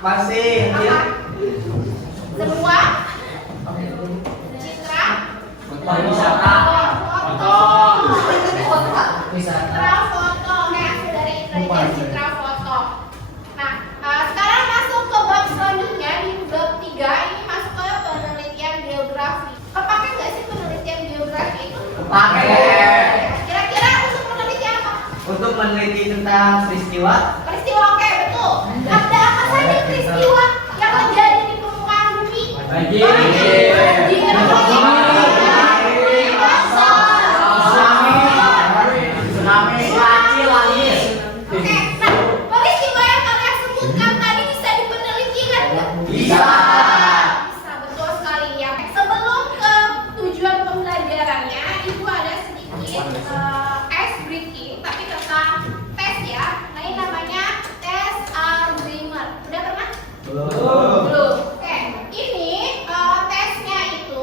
Masih. Semua citra Wisata. Foto. citra foto dari intelijen citra foto. Nah, sekarang masuk ke bab selanjutnya di bab 3. Ini masuk ke penelitian geografi. Kepake nggak sih penelitian geografi itu? Pakai. Kira-kira untuk meneliti apa? Untuk meneliti tentang peristiwa. Peristiwa, oke, betul. Ada apa saja peristiwa yang terjadi di permukaan bumi? Banjir. Tsunami. Oke, nah, peristiwa yang kalian sebutkan tadi bisa dipenelitikan nggak? Bisa. Bisa, betul sekali ya. Sebelum ke tujuan pembelajarannya, Ibu ada sedikit ice breaking, tapi tentang tes ya. Nah, ini namanya tes Alzheimer. Udah pernah? Belum. Oke, ini tesnya itu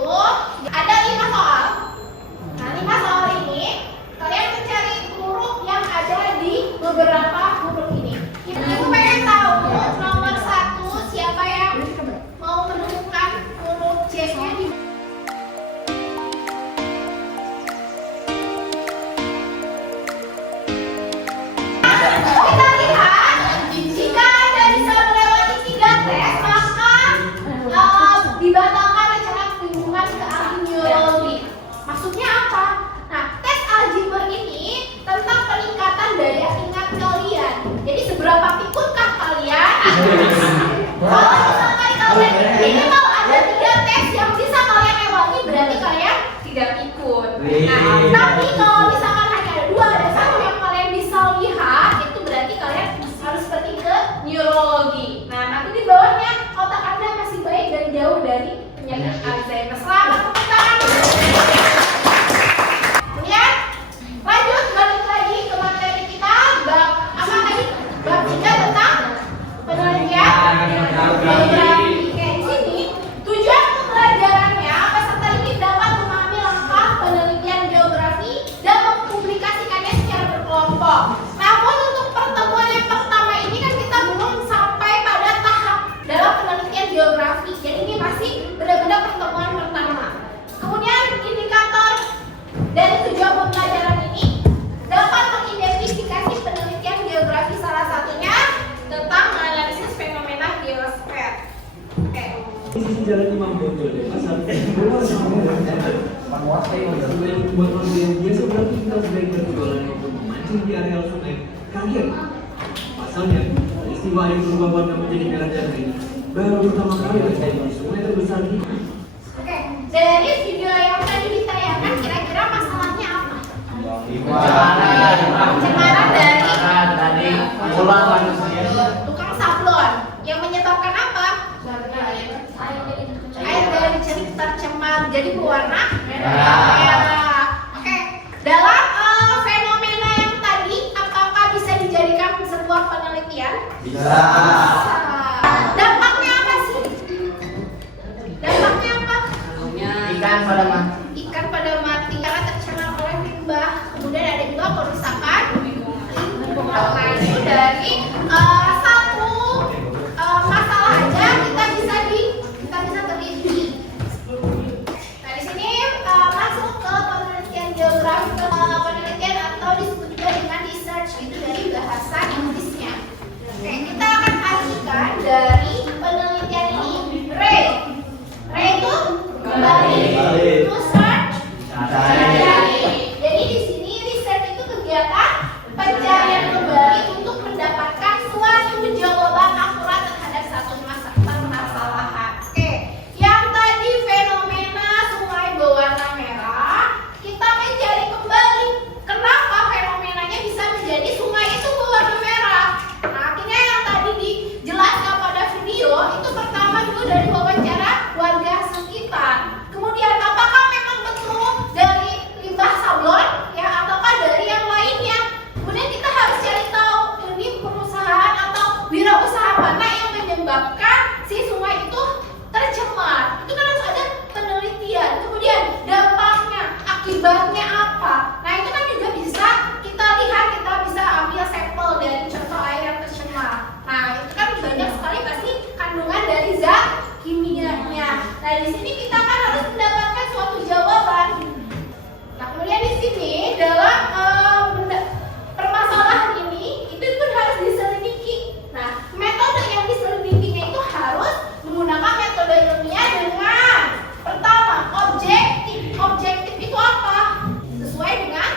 ada 5 soal. Nah, 5 soal ini kalian mencari huruf yang ada di beberapa huruf ini. Ibu pengen tahu nomor 1 siapa yang mau menemukan huruf C-nya di kita lihat, jika Anda bisa melewati 3 tes, maka dibatalkan rencana kunjungan ke ahli neurologi. Maksudnya apa? Nah, tes Alzheimer ini tentang peningkatan daya ingat kalian. Jadi seberapa pikutkah kalian? Kalau misalkan kalian minimal ada 3 tes yang bisa kalian lewati, berarti kalian tidak ikut. Nah, tapi kalau misalkan hanya ada 2, ada 1 yang kalian bisa lihat, itu berarti kalian harus pergi ke neurologi. Nah, nanti di bawahnya otak Anda masih baik dan jauh dari penyakit Alzheimer. Selamat tepuk tangan. Kemudian lanjut balik lagi ke materi kita, bab apa tadi? Bab 3 tentang penelitian geografi. Oke, di sini tujuan pembelajarannya peserta didik dapat memahami langkah penelitian geografi dan mempublikasikannya secara berkelompok. Namun untuk pertemuan yang pertama ini kan kita belum sampai pada tahap dalam penelitian geografi. Jadi ini masih benar-benar pertemuan pertama. Kemudian indikator dari tujuan pembelajaran ini dapat mengidentifikasi penelitian geografi, salah satunya tentang menganalisis fenomena geosfer. Oke. Sisi jalan Imam Bonjol ya, pasal buat orang yang biasa beraktivitas baik berjualan maupun memancing di areal sungai kaget. Pasalnya, peristiwa air berubah warna menjadi merah dan ini baru pertama kali terjadi di sungai terbesar di Oke, dari video yang tadi ditayangkan kira-kira masalahnya apa? Pencemaran dari pola manusia. tukang sablon. Yang menyebabkan apa? Air dari jernih tercemar jadi berwarna merah. Oke, dalam fenomena yang tadi, apakah bisa dijadikan sebuah penelitian? Bisa. Dampaknya apa sih? Dampaknya apa? Ikan pada mati. Ikan pada mati karena tercemar oleh limbah. Kemudian ada juga kerusakan lingkungan. Nah, itu dari satu masalah aja kita bisa teliti. Nah, di sini masuk ke penelitian geografi, penelitian atau disebut juga dengan research, itu dari bahasa Inggrisnya. Oke, kita akan artikan dari penelitian ini. Re itu kembali, to search, mencari. Jadi di sini research itu kegiatan pencarian kembali untuk mendapatkan suatu jawaban akurat terhadap satu permasalahan. Oke, yang tadi fenomena sungai berwarna merah, kita mencari kembali kenapa fenomenanya bisa menjadi sungai itu berwarna merah. Nah, akhirnya yang tadi dijelaskan pada video itu pertama dulu dari wawancara warga sekitar. Kemudian apakah memang betul dari limbah sablon ya ataukah dari yang lainnya? Kemudian kita harus cari tahu ini perusahaan atau wirausaha mana yang menyebabkan si sungai itu tercemar. Itu kan harus ada penelitian. Kemudian dampaknya, akibatnya apa? Nah, itu kan juga bisa kita lihat, kita bisa ambil sampel dari contoh air yang tercemar. Nah, itu kan banyak sekali pasti Nah, di sini kita kan harus mendapatkan suatu jawaban. Nah, kemudian di sini dalam permasalahan ini itu pun harus diselidiki. Nah, metode yang diselidikinya itu harus menggunakan metode ilmiah dengan pertama objektif. Objektif itu apa? Sesuai dengan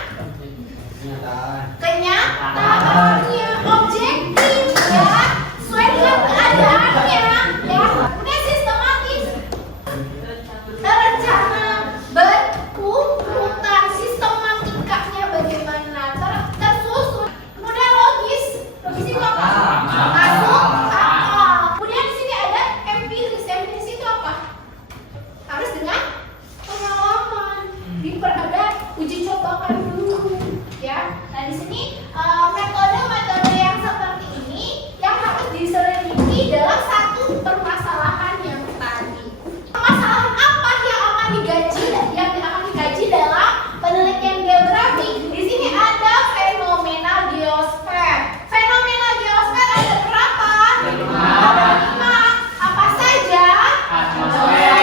kenyataannya, objektif ya, sesuai dengan keadaannya ya. Kemudian sistematis, terencana, berurutan, sistematikanya bagaimana, tersusun. Kemudian logis, logis itu apa? Masuk akal. Kemudian di sini ada empiris. Empiris itu apa? Harus dengan pengalaman, diperada uji cobakan dulu ya. Nah, di sini metode-metode yang seperti ini yang harus diselidiki dalam satu permasalahan yang tadi. Permasalahan apa yang akan digaji dalam penelitian geografi? Di sini ada fenomena geosfer. Fenomena geosfer ada berapa? Ada 5. Apa saja? Fenomena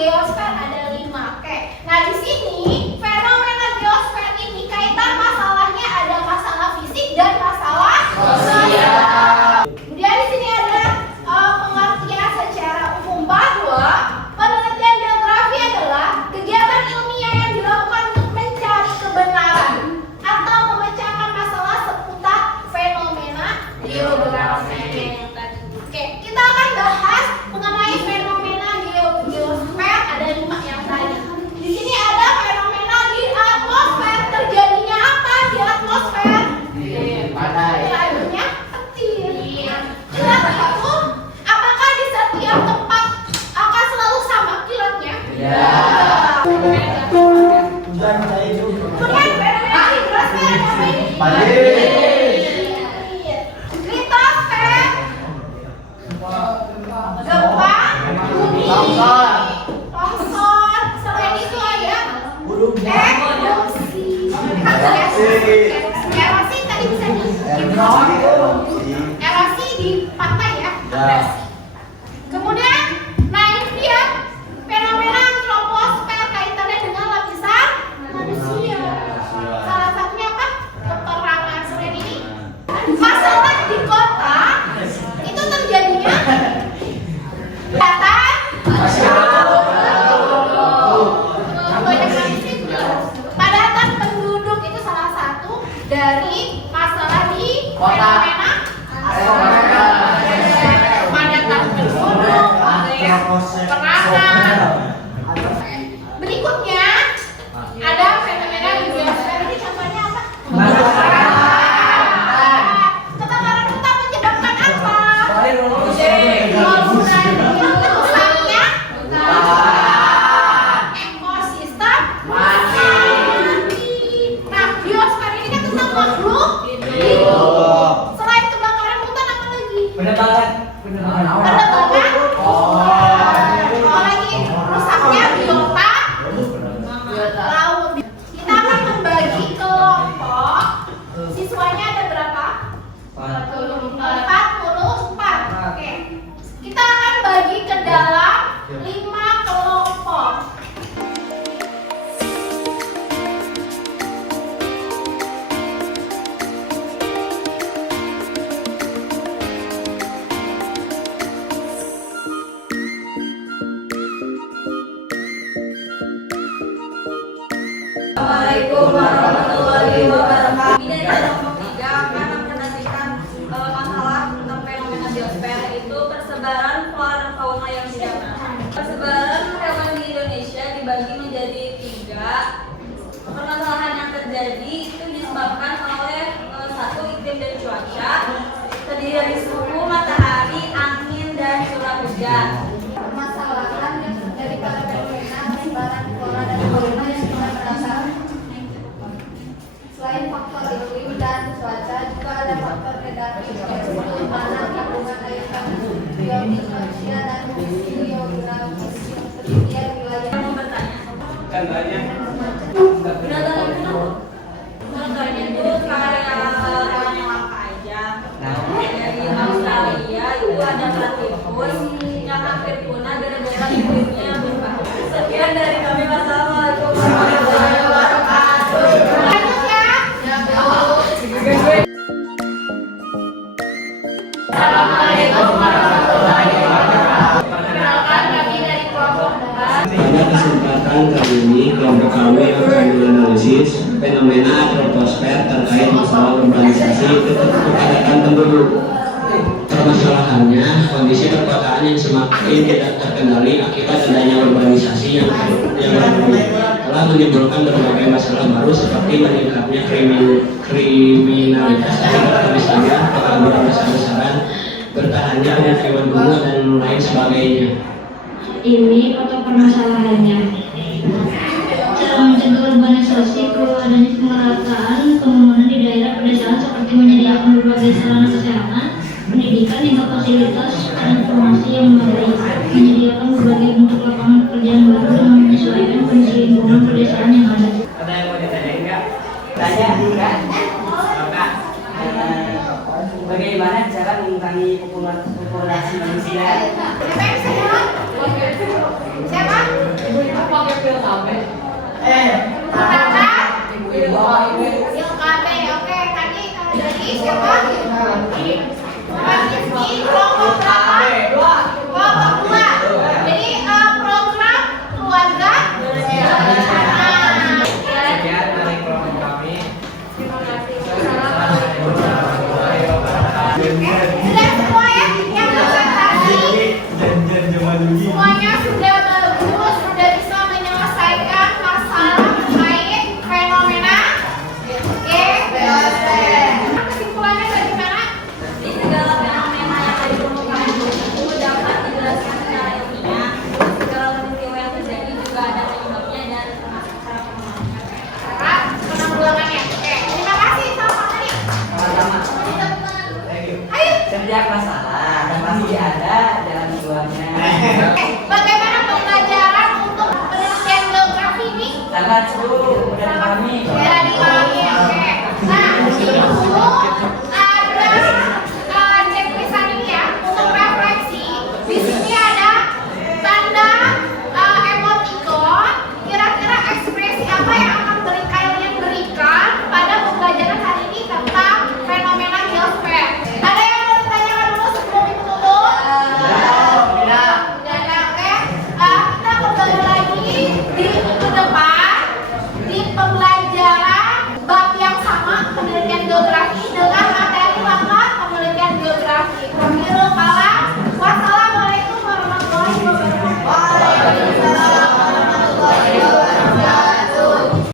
geosfer ada 5. Oke. Nah, di sini fenomena geosfer ini kaitan masalahnya ada masalah fisik dan masalah sosial. Kemudian di sini ada pengertian secara umum bahwa penelitian geografi adalah kegiatan ilmiah yang dilakukan untuk mencari kebenaran atau memecahkan masalah seputar fenomena geografi. Oke, kita akan bahas mengenai fenomena geosfer ada 5 yang tadi. Di sini ada fenomena di atmosfer. Terjadinya apa di atmosfer? Airnya petir. Kilat itu apakah di setiap tempat akan selalu sama kilatnya? Kemudian fenomena hidrosfer apa ini? Litosfer, gempa bumi, longsor. Selain itu ada erupsi. Erosi tadi bisa erosi di pantai ya. Kemudian naik dia fenomena troposfer kaitannya dengan lapisan manusia. Salah satunya apa? Peperangan. Selain ini masalah di kota itu terjadinya datang padatan penduduk itu salah satu dari masalah di fenomena padatan penduduk, peperangan. Berikutnya ada fenomena di geosfer. Ini contohnya apa? Kebakaran hutan menyebabkan apa? Rusaknya ekosistem mati. Nah, geosfer ini kan tentang makhluk hidup. Selain kebakaran hutan apa lagi? Penebangan. Apalagi rusaknya biota laut. Kita akan membagi kelompok. Siswanya ada berapa? 44. Oke. Kita akan bagi ke dalam 5 kelompok. Assalamualaikum warahmatullahi wabarakatuh. Ini dari kelompok 3 akan mempresentasikan masalah tentang fenomena geosfer, itu persebaran flora dan fauna yang didapat. Persebaran hewan di Indonesia dibagi menjadi 3. Permasalahan yang terjadi itu disebabkan oleh 1 iklim dan cuaca, terdiri dari suhu, matahari, angin, dan curah hujan. Permasalahan dari para fenomena persebaran flora dan fauna yang kita berdasar. Selain faktor iklim dan cuaca, juga ada faktor negatif seperti tanah, lingkungan air tanah, biotik manusia, dan kondisi geografis seperti wilayah. Mau bertanya? Contohnya? Contohnya itu karya hewan urbanisasi kepadatan penduduk. Permasalahannya, kondisi perkotaan yang semakin tidak terkendali akibat adanya urbanisasi yang telah menimbulkan berbagai masalah baru seperti meningkatnya kriminalitas akibat misalnya pengaburan besar-besaran, bertahannya pemukiman kumuh dan lain sebagainya. Ini pokok permasalahannya. Cara mencegah urbanisasi perlu adanya pemerataan pembangunan di daerah pedesaan seperti menyediakan berbagai sarana kesehatan, pendidikan hingga fasilitas transportasi yang memadai, menyediakan berbagai bentuk lapangan pekerjaan baru dengan menyesuaikan kondisi lingkungan pedesaan yang ada. Ada yang mau ditanya enggak? Tanya enggak? Kak, bagaimana cara mengurangi populasi manusia? Siapa yang bisa jawab? Siapa? Kakak? Ilkabe, oke. Tadi dari siapa? Rizky, kelompok berapa? Kelompok 2. Jadi program keluarga berencana. Sekian dari kelompok kami. Sudah semua ya yang presentasi? Semuanya sudah bagus, sudah bisa menyelesaikan masalah terkait fenomena. Oke, kesimpulannya bagaimana? Di segala fenomena yang ada di permukaan itu dapat dijelaskan secara ilmiah. Segala peristiwa yang terjadi juga ada penyebabnya dan termasuk cara penanggulangannya. Cara penanggulangannya. Oke, terima kasih sama tadi. Sama-sama. Beri tepuk tangan. Thank you. Ayo. Setiap masalah pasti ada jalan keluarnya. Oke, bagaimana pembelajaran untuk penelitian geografi ini? Sangat seru dari kami. Daerah